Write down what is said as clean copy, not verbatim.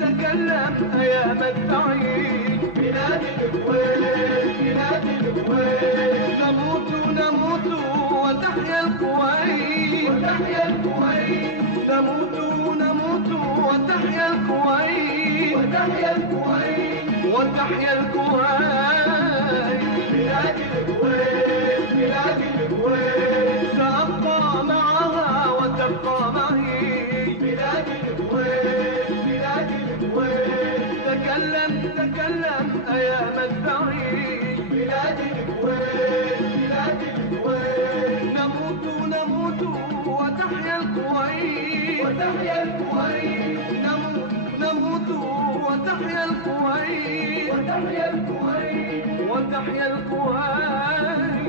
تكلم أيام التعيد. بلاد الكويت بلاد الكويت، نموت وتحيا الكويت. وتحيا الكويت، نموت وتحيا الكويت. وتحيا الكويت، وتحيا الكويت. بلاد الكويت بلاد الكويت، سأبقى معها وتبقى معي. بلاد الكويت بلاد الكويت، تكلم أيام التعيد. بلاد الكويت بلاد الكويت، نموت وتحيا الكويت. وتحيا الكويت، نموت وتحيا الكويت. وتحيا الكويت، وتحيا الكويت.